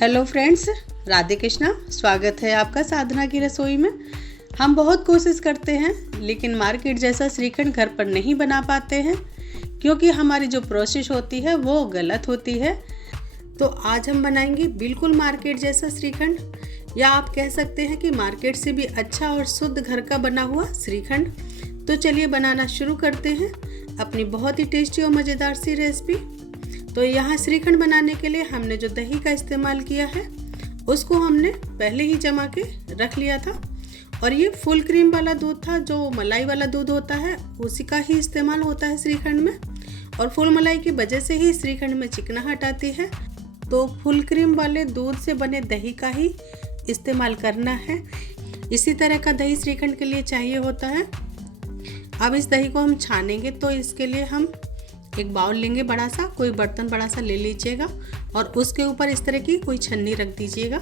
Hello friends, Radhe Krishna. स्वागत है आपका साधना की रसोई में। हम बहुत कोशिश करते हैं लेकिन मार्केट जैसा श्रीखंड घर पर नहीं बना पाते हैं क्योंकि हमारी जो प्रोसेस होती है वो गलत होती है। तो आज हम बनाएंगे बिल्कुल मार्केट जैसा श्रीखंड, या आप कह सकते हैं कि मार्केट से भी अच्छा और शुद्ध घर का बना हुआ श्रीखंड। तो चलिए बनाना शुरू करते हैं अपनी बहुत ही टेस्टी और मज़ेदार सी रेसिपी। तो यहाँ श्रीखंड बनाने के लिए हमने जो दही का इस्तेमाल किया है उसको हमने पहले ही जमा के रख लिया था, और ये फुल क्रीम वाला दूध था। जो मलाई वाला दूध होता है उसी का ही इस्तेमाल होता है श्रीखंड में, और फुल मलाई की वजह से ही श्रीखंड में चिकनाहट आती है। तो फुल क्रीम वाले दूध से बने दही का ही इस्तेमाल करना है। इसी तरह का दही श्रीखंड के लिए चाहिए होता है। अब इस दही को हम छानेंगे, तो इसके लिए हम एक बाउल लेंगे, बड़ा सा कोई बर्तन बड़ा सा ले लीजिएगा और उसके ऊपर इस तरह की कोई छन्नी रख दीजिएगा।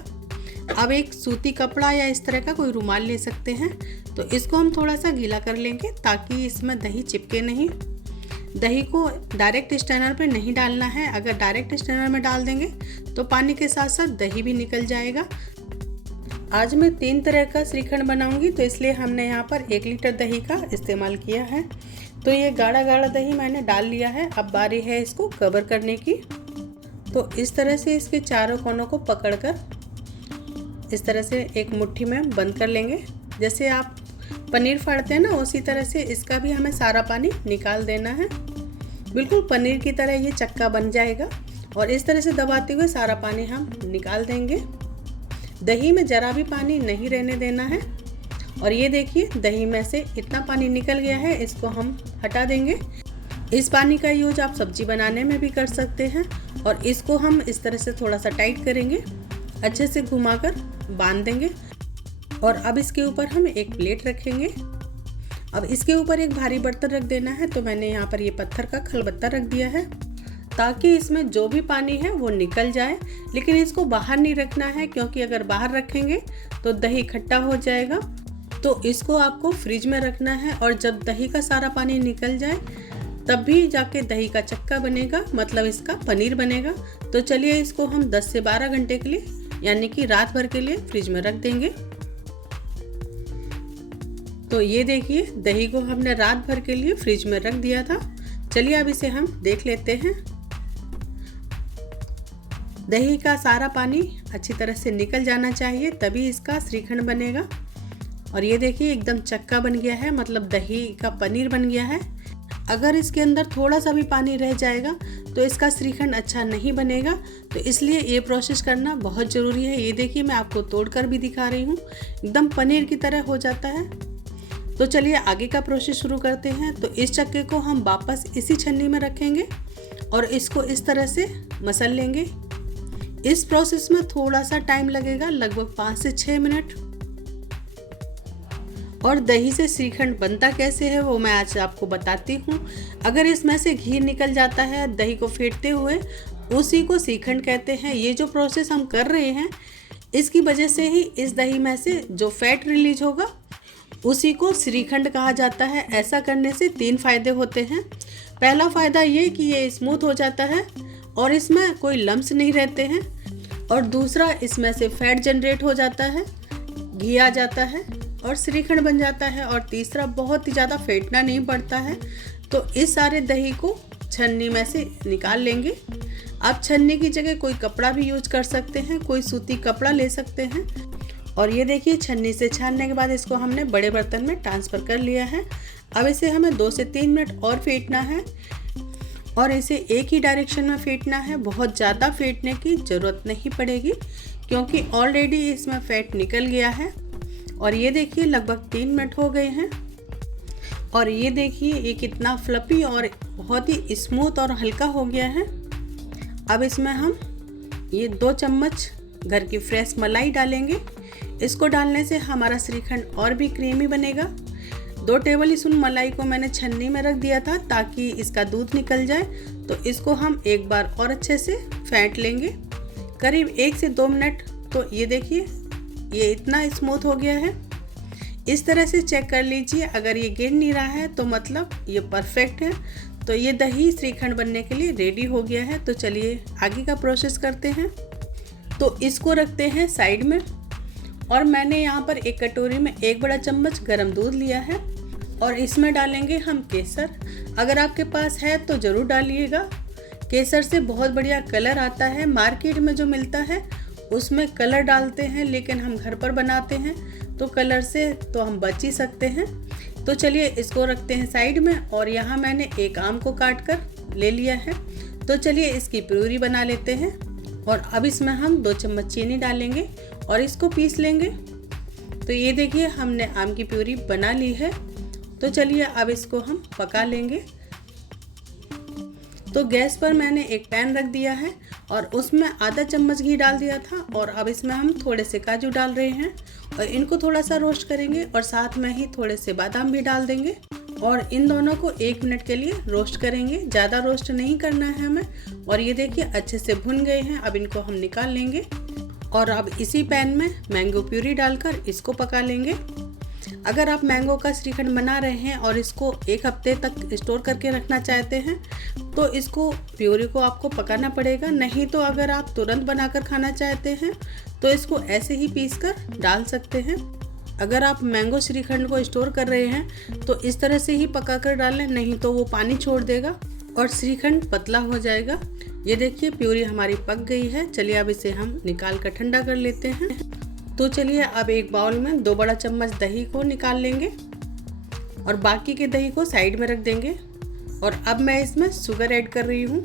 अब एक सूती कपड़ा या इस तरह का कोई रुमाल ले सकते हैं। तो इसको हम थोड़ा सा गीला कर लेंगे ताकि इसमें दही चिपके नहीं। दही को डायरेक्ट स्ट्रेनर पे नहीं डालना है, अगर डायरेक्ट स्ट्रेनर में डाल देंगे तो पानी के साथ साथ दही भी निकल जाएगा। आज मैं 3 तरह का श्रीखंड बनाऊंगी, तो इसलिए हमने यहाँ पर 1 लीटर दही का इस्तेमाल किया है। तो ये गाढ़ा गाढ़ा दही मैंने डाल लिया है। अब बारी है इसको कवर करने की। तो इस तरह से इसके चारों कोनों को पकड़कर इस तरह से एक मुट्ठी में बंद कर लेंगे। जैसे आप पनीर फाड़ते हैं ना, उसी तरह से इसका भी हमें सारा पानी निकाल देना है। बिल्कुल पनीर की तरह ये चक्का बन जाएगा, और इस तरह से दबाते हुए सारा पानी हम निकाल देंगे। दही में ज़रा भी पानी नहीं रहने देना है। और ये देखिए दही में से इतना पानी निकल गया है, इसको हम हटा देंगे। इस पानी का यूज आप सब्जी बनाने में भी कर सकते हैं। और इसको हम इस तरह से थोड़ा सा टाइट करेंगे, अच्छे से घुमाकर बांध देंगे। और अब इसके ऊपर हम एक प्लेट रखेंगे। अब इसके ऊपर एक भारी बर्तन रख देना है। तो मैंने यहाँ पर ये पत्थर का खलबत्ता रख दिया है ताकि इसमें जो भी पानी है वो निकल जाए। लेकिन इसको बाहर नहीं रखना है, क्योंकि अगर बाहर रखेंगे तो दही खट्टा हो जाएगा। तो इसको आपको फ्रिज में रखना है, और जब दही का सारा पानी निकल जाए तब भी जाके दही का चक्का बनेगा, मतलब इसका पनीर बनेगा। तो चलिए इसको हम 10 से 12 घंटे के लिए, यानी कि रात भर के लिए फ्रिज में रख देंगे। तो ये देखिए दही को हमने रात भर के लिए फ्रिज में रख दिया था। चलिए अब इसे हम देख लेते हैं। दही का सारा पानी अच्छी तरह से निकल जाना चाहिए, तभी इसका श्रीखंड बनेगा। और ये देखिए एकदम चक्का बन गया है, मतलब दही का पनीर बन गया है। अगर इसके अंदर थोड़ा सा भी पानी रह जाएगा तो इसका श्रीखंड अच्छा नहीं बनेगा। तो इसलिए ये प्रोसेस करना बहुत ज़रूरी है। ये देखिए मैं आपको तोड़कर भी दिखा रही हूँ, एकदम पनीर की तरह हो जाता है। तो चलिए आगे का प्रोसेस शुरू करते हैं। तो इस चक्के को हम वापस इसी छन्नी में रखेंगे और इसको इस तरह से मसल लेंगे। इस प्रोसेस में थोड़ा सा टाइम लगेगा, लगभग 5 से 6 मिनट। और दही से श्रीखंड बनता कैसे है वो मैं आज आपको बताती हूँ। अगर इसमें से घी निकल जाता है दही को फेंटते हुए, उसी को श्रीखंड कहते हैं। ये जो प्रोसेस हम कर रहे हैं इसकी वजह से ही इस दही में से जो फैट रिलीज होगा उसी को श्रीखंड कहा जाता है। ऐसा करने से 3 फायदे होते हैं। पहला फ़ायदा ये कि ये स्मूथ हो जाता है और इसमें कोई लम्स नहीं रहते हैं। और दूसरा, इसमें से फैट जनरेट हो जाता है, घी आ जाता है और श्रीखंड बन जाता है। और तीसरा, बहुत ही ज़्यादा फेंटना नहीं पड़ता है। तो इस सारे दही को छन्नी में से निकाल लेंगे। आप छन्नी की जगह कोई कपड़ा भी यूज कर सकते हैं, कोई सूती कपड़ा ले सकते हैं। और ये देखिए छन्नी से छानने के बाद इसको हमने बड़े बर्तन में ट्रांसफ़र कर लिया है। अब इसे हमें 2 से 3 मिनट और फेंटना है, और इसे एक ही डायरेक्शन में फेंटना है। बहुत ज़्यादा फेंटने की ज़रूरत नहीं पड़ेगी, क्योंकि ऑलरेडी इसमें फैट निकल गया है। और ये देखिए लगभग 3 मिनट हो गए हैं, और ये देखिए ये कितना फ्लफी और बहुत ही स्मूथ और हल्का हो गया है। अब इसमें हम ये 2 चम्मच घर की फ्रेश मलाई डालेंगे। इसको डालने से हमारा श्रीखंड और भी क्रीमी बनेगा। 2 टेबल स्पून मलाई को मैंने छन्नी में रख दिया था ताकि इसका दूध निकल जाए। तो इसको हम एक बार और अच्छे से फेंट लेंगे, करीब 1 से 2 मिनट। तो ये देखिए ये इतना स्मूथ हो गया है। इस तरह से चेक कर लीजिए, अगर ये गिर नहीं रहा है तो मतलब ये परफेक्ट है। तो ये दही श्रीखंड बनने के लिए रेडी हो गया है। तो चलिए आगे का प्रोसेस करते हैं। तो इसको रखते हैं साइड में। और मैंने यहाँ पर एक कटोरी में 1 बड़ा चम्मच गरम दूध लिया है और इसमें डालेंगे हम केसर। अगर आपके पास है तो ज़रूर डालिएगा। केसर से बहुत बढ़िया कलर आता है। मार्केट में जो मिलता है उसमें कलर डालते हैं, लेकिन हम घर पर बनाते हैं तो कलर से तो हम बच ही सकते हैं। तो चलिए इसको रखते हैं साइड में। और यहाँ मैंने एक आम को काट कर ले लिया है। तो चलिए इसकी प्यूरी बना लेते हैं। और अब इसमें हम 2 चम्मच चीनी डालेंगे और इसको पीस लेंगे। तो ये देखिए हमने आम की प्यूरी बना ली है। तो चलिए अब इसको हम पका लेंगे। तो गैस पर मैंने एक पैन रख दिया है और उसमें आधा चम्मच घी डाल दिया था। और अब इसमें हम थोड़े से काजू डाल रहे हैं और इनको थोड़ा सा रोस्ट करेंगे और साथ में ही थोड़े से बादाम भी डाल देंगे और इन दोनों को 1 मिनट के लिए रोस्ट करेंगे। ज़्यादा रोस्ट नहीं करना है हमें। और ये देखिए अच्छे से भुन गए हैं। अब इनको हम निकाल लेंगे और अब इसी पैन में मैंगो प्यूरी डालकर इसको पका लेंगे। अगर आप मैंगो का श्रीखंड बना रहे हैं और इसको 1 हफ्ते तक स्टोर करके रखना चाहते हैं तो इसको प्यूरी को आपको पकाना पड़ेगा। नहीं तो अगर आप तुरंत बनाकर खाना चाहते हैं तो इसको ऐसे ही पीसकर डाल सकते हैं। अगर आप मैंगो श्रीखंड को स्टोर कर रहे हैं तो इस तरह से ही पका कर डालें, नहीं तो वो पानी छोड़ देगा और श्रीखंड पतला हो जाएगा। ये देखिए प्यूरी हमारी पक गई है। चलिए अब इसे हम निकाल कर ठंडा कर लेते हैं। तो चलिए अब एक बाउल में 2 बड़ा चम्मच दही को निकाल लेंगे और बाकी के दही को साइड में रख देंगे। और अब मैं इसमें शुगर ऐड कर रही हूँ।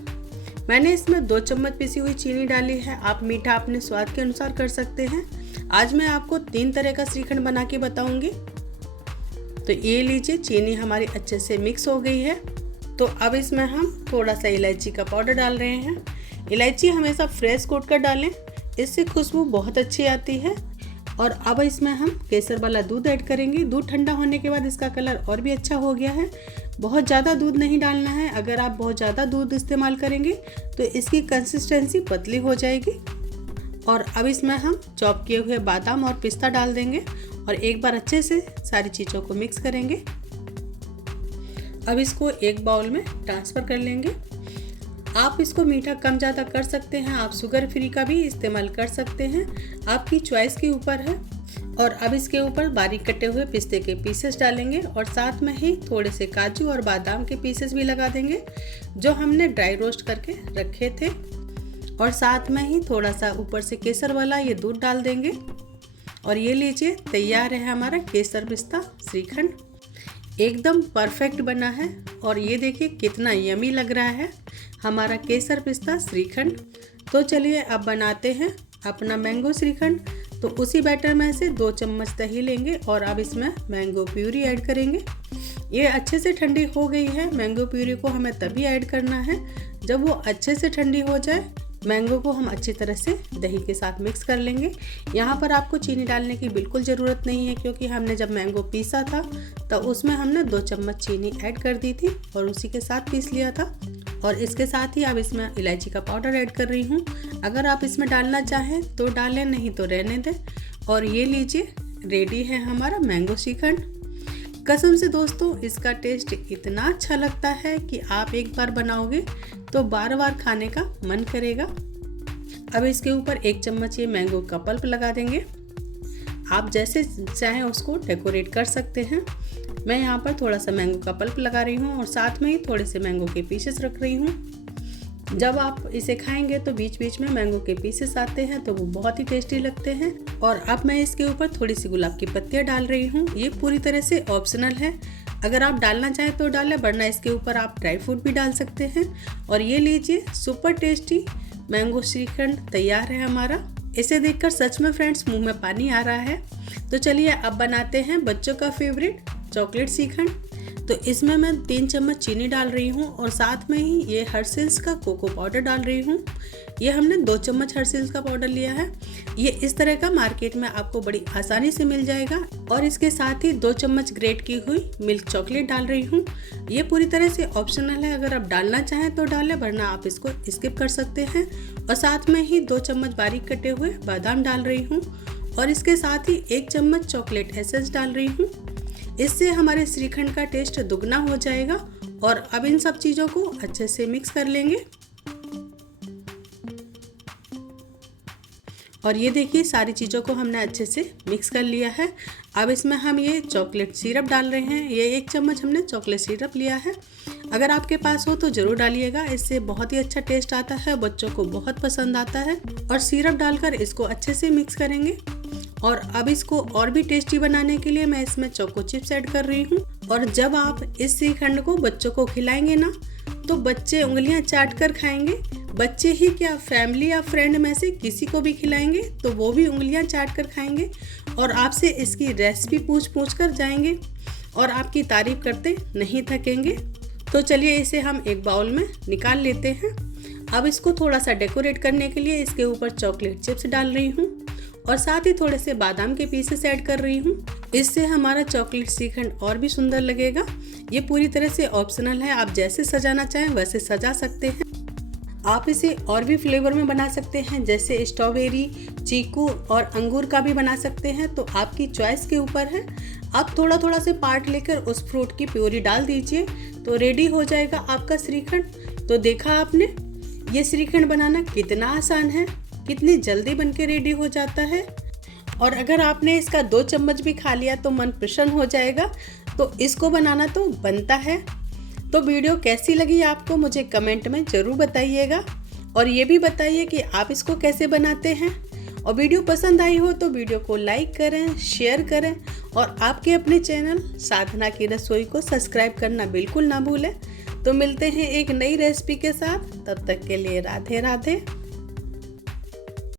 मैंने इसमें 2 चम्मच पिसी हुई चीनी डाली है। आप मीठा अपने स्वाद के अनुसार कर सकते हैं। आज मैं आपको 3 तरह का श्रीखंड बना के बताऊंगी। तो ये लीजिए चीनी हमारी अच्छे से मिक्स हो गई है। तो अब इसमें हम थोड़ा सा इलायची का पाउडर डाल रहे हैं। इलायची हमेशा फ्रेश कूट कर डालें, इससे खुशबू बहुत अच्छी आती है। और अब इसमें हम केसर वाला दूध ऐड करेंगे। दूध ठंडा होने के बाद इसका कलर और भी अच्छा हो गया है। बहुत ज़्यादा दूध नहीं डालना है। अगर आप बहुत ज़्यादा दूध इस्तेमाल करेंगे तो इसकी कंसिस्टेंसी पतली हो जाएगी। और अब इसमें हम चॉप किए हुए बादाम और पिस्ता डाल देंगे और एक बार अच्छे से सारी चीज़ों को मिक्स करेंगे। अब इसको एक बाउल में ट्रांसफ़र कर लेंगे। आप इसको मीठा कम ज़्यादा कर सकते हैं। आप शुगर फ्री का भी इस्तेमाल कर सकते हैं, आपकी चॉइस के ऊपर है। और अब इसके ऊपर बारीक कटे हुए पिस्ते के पीसेस डालेंगे और साथ में ही थोड़े से काजू और बादाम के पीसेस भी लगा देंगे जो हमने ड्राई रोस्ट करके रखे थे। और साथ में ही थोड़ा सा ऊपर से केसर वाला ये दूध डाल देंगे। और ये लीजिए तैयार है हमारा केसर पिस्ता श्रीखंड। एकदम परफेक्ट बना है और ये देखिए कितना यमी लग रहा है हमारा केसर पिस्ता श्रीखंड। तो चलिए अब बनाते हैं अपना मैंगो श्रीखंड। तो उसी बैटर में से 2 चम्मच दही लेंगे और अब इसमें मैंगो प्यूरी ऐड करेंगे। ये अच्छे से ठंडी हो गई है। मैंगो प्यूरी को हमें तभी ऐड करना है जब वो अच्छे से ठंडी हो जाए। मैंगो को हम अच्छी तरह से दही के साथ मिक्स कर लेंगे। यहाँ पर आपको चीनी डालने की बिल्कुल ज़रूरत नहीं है, क्योंकि हमने जब मैंगो पीसा था तो उसमें हमने 2 चम्मच चीनी ऐड कर दी थी और उसी के साथ पीस लिया था। और इसके साथ ही अब इसमें इलायची का पाउडर ऐड कर रही हूँ। अगर आप इसमें डालना चाहें तो डालें, नहीं तो रहने दें। और ये लीजिए रेडी है हमारा मैंगो श्रीखंड। कसम से दोस्तों इसका टेस्ट इतना अच्छा लगता है कि आप एक बार बनाओगे तो बार बार खाने का मन करेगा। अब इसके ऊपर 1 चम्मच ये मैंगो का पल्प लगा देंगे। आप जैसे चाहें उसको डेकोरेट कर सकते हैं। मैं यहाँ पर थोड़ा सा मैंगो का पल्प लगा रही हूँ और साथ में ही थोड़े से मैंगो के पीसेस रख रही हूँ। जब आप इसे खाएंगे तो बीच बीच में मैंगो के पीसेस आते हैं तो वो बहुत ही टेस्टी लगते हैं। और अब मैं इसके ऊपर थोड़ी सी गुलाब की पत्तियाँ डाल रही हूँ। ये पूरी तरह से ऑप्शनल है, अगर आप डालना चाहें तो डालें, वरना इसके ऊपर आप ड्राई फ्रूट भी डाल सकते हैं। और ये लीजिए सुपर टेस्टी मैंगो श्रीखंड तैयार है हमारा। इसे देखकर सच में फ्रेंड्स मुंह में पानी आ रहा है। तो चलिए अब बनाते हैं बच्चों का फेवरेट चॉकलेट श्रीखंड। तो इसमें मैं 3 चम्मच चीनी डाल रही हूँ और साथ में ही ये हर्शीज़ का कोको पाउडर डाल रही हूँ। ये हमने 2 चम्मच हर्शीज़ का पाउडर लिया है। ये इस तरह का मार्केट में आपको बड़ी आसानी से मिल जाएगा। और इसके साथ ही 2 चम्मच ग्रेट की हुई मिल्क चॉकलेट डाल रही हूँ। ये पूरी तरह से ऑप्शनल है, अगर आप डालना चाहें तो डालें, वरना आप इसको स्किप कर सकते हैं। और साथ में ही 2 चम्मच बारीक कटे हुए बादाम डाल रही हूँ और इसके साथ ही 1 चम्मच चॉकलेट एसेंस डाल रही हूँ। इससे हमारे श्रीखंड का टेस्ट दुगना हो जाएगा। और अब इन सब चीज़ों को अच्छे से मिक्स कर लेंगे। और ये देखिए सारी चीज़ों को हमने अच्छे से मिक्स कर लिया है। अब इसमें हम ये चॉकलेट सिरप डाल रहे हैं। ये 1 चम्मच हमने चॉकलेट सिरप लिया है। अगर आपके पास हो तो ज़रूर डालिएगा, इससे बहुत ही अच्छा टेस्ट आता है, बच्चों को बहुत पसंद आता है। और सिरप डालकर इसको अच्छे से मिक्स करेंगे। और अब इसको और भी टेस्टी बनाने के लिए मैं इसमें चोको चिप्स ऐड कर रही हूँ। और जब आप इस श्रीखंड को बच्चों को खिलाएंगे ना, तो बच्चे उंगलियां चाट कर खाएंगे। बच्चे ही क्या, फैमिली या फ्रेंड में से किसी को भी खिलाएंगे तो वो भी उंगलियां चाट कर खाएंगे और आपसे इसकी रेसिपी पूछ कर जाएंगे और आपकी तारीफ करते नहीं थकेंगे। तो चलिए इसे हम एक बाउल में निकाल लेते हैं। अब इसको थोड़ा सा डेकोरेट करने के लिए इसके ऊपर चॉकलेट चिप्स डाल रही हूँ और साथ ही थोड़े से बादाम के पीसेस ऐड कर रही हूँ। इससे हमारा चॉकलेट श्रीखंड और भी सुंदर लगेगा। ये पूरी तरह से ऑप्शनल है, आप जैसे सजाना चाहें वैसे सजा सकते हैं। आप इसे और भी फ्लेवर में बना सकते हैं, जैसे स्ट्रॉबेरी, चीकू और अंगूर का भी बना सकते हैं, तो आपकी चॉइस के ऊपर है। आप थोड़ा थोड़ा से पार्ट लेकर उस फ्रूट की प्यूरी डाल दीजिए तो रेडी हो जाएगा आपका श्रीखंड। तो देखा आपने, ये श्रीखंड बनाना कितना आसान है, कितनी जल्दी बनके रेडी हो जाता है। और अगर आपने इसका 2 चम्मच भी खा लिया तो मन प्रसन्न हो जाएगा। तो इसको बनाना तो बनता है। तो वीडियो कैसी लगी आपको मुझे कमेंट में ज़रूर बताइएगा और ये भी बताइए कि आप इसको कैसे बनाते हैं। और वीडियो पसंद आई हो तो वीडियो को लाइक करें, शेयर करें और आपके अपने चैनल साधना की रसोई को सब्सक्राइब करना बिल्कुल ना भूलें। तो मिलते हैं एक नई रेसिपी के साथ, तब तक के लिए राधे राधे।